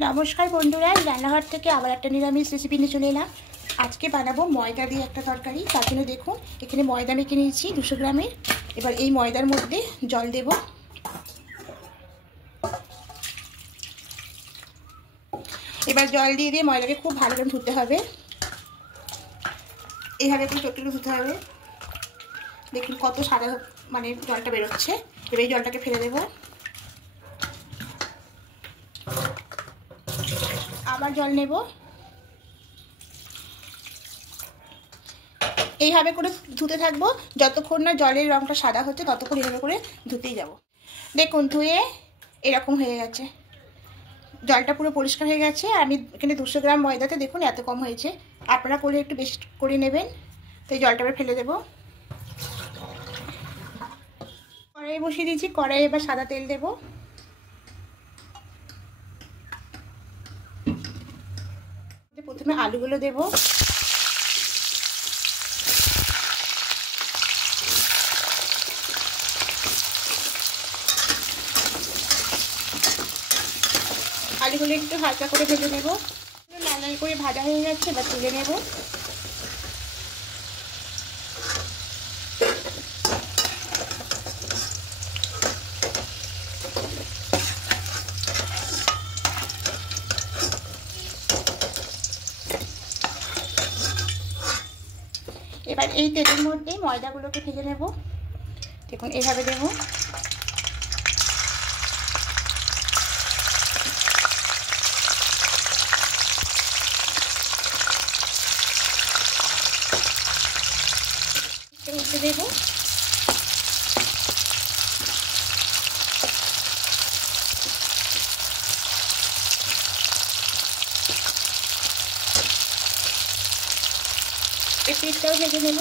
नमस्कार बंधुरा रान्नाघर থেকে আবার একটা নিরামিষ রেসিপি নিয়ে চলে এলাম। আজকে বানাবো ময়দা দিয়ে একটা তরকারি। তার জন্য দেখুন এখানে ময়দা মেখে নিয়েছি 200 গ্রামের। এবার এই ময়দার মধ্যে জল দেব। এবার জল দিয়ে ময়দাকে খুব ভালো করে ধুতে হবে। এইভাবে একটু চটকে ধুতে হবে। দেখুন কত সাদা মানে জলটা বের হচ্ছে। এবার এই জলটাকে ফেলে দেব। আবার জল নেব। এইভাবে করে ধুতে থাকবো যতক্ষণ না জলের রংটা সাদা হচ্ছে, ততক্ষণ এইভাবে করে ধুতেই যাব। দেখুন ধুয়ে এরকম হয়ে গেছে, জলটা পুরো পরিষ্কার হয়ে গেছে। আমি এখানে 200 গ্রাম ময়দাতে দেখুন এত কম হয়েছে। আপনারা করলে একটু বেশি করে নেবেন। তো এই জলটা ফেলে দেবো। কড়াই বসিয়ে দিয়েছি, কড়াই এবার সাদা তেল দেব। প্রথমে আলুগুলো দেব। আলুগুলো একটু হালকা করে ভেজে নেব। লাল লাল করে ভাজা হয়ে গেছে, এবার তুলে নেব। এবার এই তেলের মধ্যে ময়দাগুলোকে ভেজে নেব। দেখুন এইভাবে দেব। উল্টে দেব। এই পিঠটাও ভেজে নেব।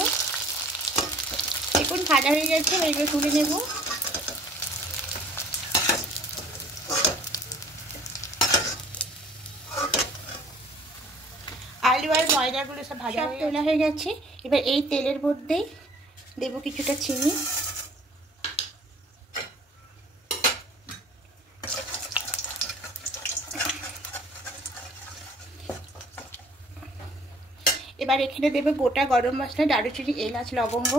দেখুন ভাজা হয়ে গেছে, এগুলো তুলে নেব। আলু আর ময়দাগুলো সব ভাজা তোলা হয়ে গেছে। এবার এই তেলের মধ্যেই দেব কিছুটা চিনি। এবার এখানে দেবে গোটা গরম মশলা, দারুচিনি, এলাচ, লবঙ্গ,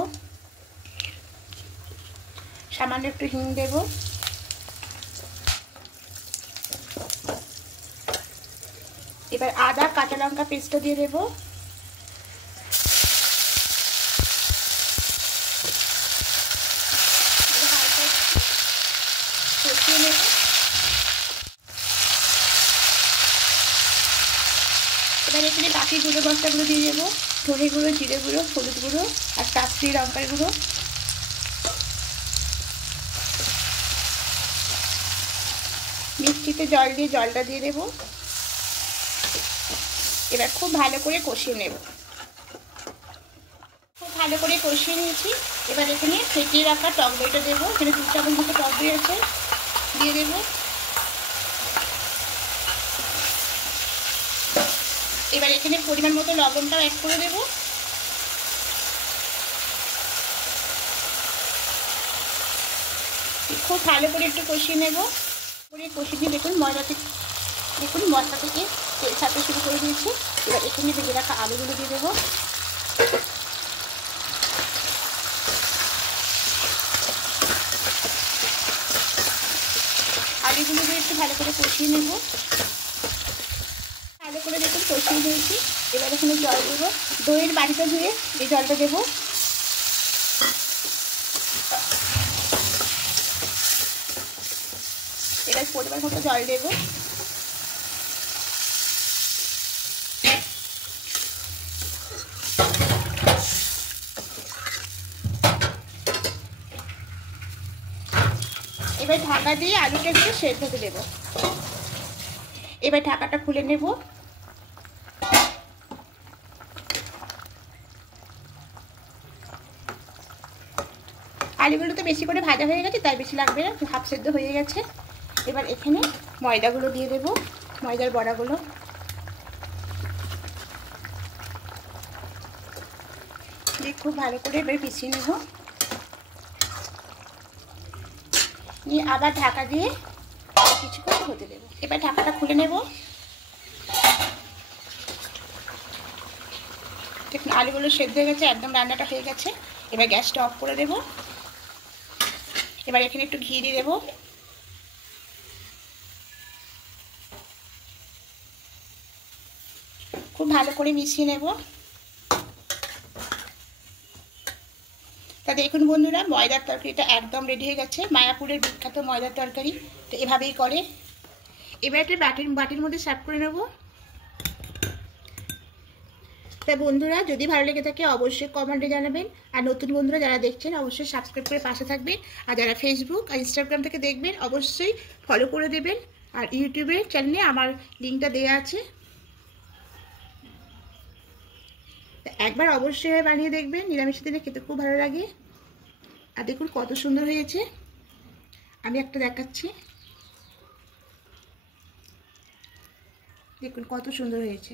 সামান্য একটু হিং দেব। এবার আদা কাঁচা লঙ্কা পেস্টটা দিয়ে দেব। এবার এখানে বাকি গুঁড়ো মশলাগুলো দিয়ে দেবো। ধনে গুঁড়ো, জিরে গুঁড়ো, হলুদ গুঁড়ো আর কাশ্মীরি লঙ্কার গুঁড়ো। মিষ্টিতে জল দিয়ে জলটা দিয়ে দেবো। এবার খুব ভালো করে কষিয়ে নেব। খুব ভালো করে কষিয়ে নিয়েছি। এবার এখানে ফেটিয়ে রাখা টক দইটা দেবো। এখানে 2 চামচ মতো টক দই আছে, দিয়ে দেবো। এবার এখানে পরিমাণ মতো লবণটাও অ্যাড করে দেব। খুব ভালো করে একটু কষিয়ে নেব। কষিয়ে নিয়ে দেখুন মশলা থেকে তেল ছাড়তে শুরু করে দিয়েছি। এবার এখানে ভেজে রাখা আলুগুলো দিয়ে দেবো। আলুগুলো দিয়ে একটু ভালো করে কষিয়ে নেব। ভালো করে দেখুন কষিয়ে দিয়েছি। এবার এখানে জল দেবো। দইয়ের বাটিটা ধুয়ে এই জলটা দেবো। এবার পরিমাণ মতো জল দেবো। এবার ঢাকা দিয়ে আলুটা একটু সেদ্ধ হতে দেবো। এবার ঢাকাটা খুলে নেব। আলুগুলো তো বেশি করে ভাজা হয়ে গেছে, তাই বেশি লাগবে না, হাফ সেদ্ধ হয়ে গেছে। এবার এখানে ময়দাগুলো দিয়ে দেব, ময়দার বড়াগুলো। দিয়ে খুব ভালো করে এবার পিছিয়ে নেব। নিয়ে আবার ঢাকা দিয়ে কিছুক্ষণ হতে দেবো। এবার ঢাকাটা খুলে নেব। দেখুন আলুগুলো সেদ্ধ হয়ে গেছে, একদম রান্নাটা হয়ে গেছে। এবার গ্যাসটা অফ করে দেবো। এবার এখানে একটু ঘি দিয়ে দেবো। খুব ভালো করে মিশিয়ে নেব। তা দেখুন বন্ধুরা, ময়দার তরকারিটা একদম রেডি হয়ে গেছে। মায়াপুরের বিখ্যাত ময়দার তরকারি, তো এভাবেই করে। এবার একটা বাটির মধ্যে সার্ভ করে নেব। তা বন্ধুরা, যদি ভালো লেগে থাকে অবশ্যই কমেন্টে জানাবেন। আর নতুন বন্ধুরা যারা দেখছেন অবশ্যই সাবস্ক্রাইব করে পাশে থাকবেন। আর যারা ফেসবুক আর ইনস্টাগ্রাম থেকে দেখবেন অবশ্যই ফলো করে দেবেন। আর ইউটিউবের চ্যানেলে আমার লিঙ্কটা দেওয়া আছে, একবার অবশ্যই বানিয়ে দেখবেন। নিরামিষ দিনে খেতে খুব ভালো লাগে। আর দেখুন কত সুন্দর হয়েছে। আমি একটা দেখাচ্ছি, দেখুন কত সুন্দর হয়েছে।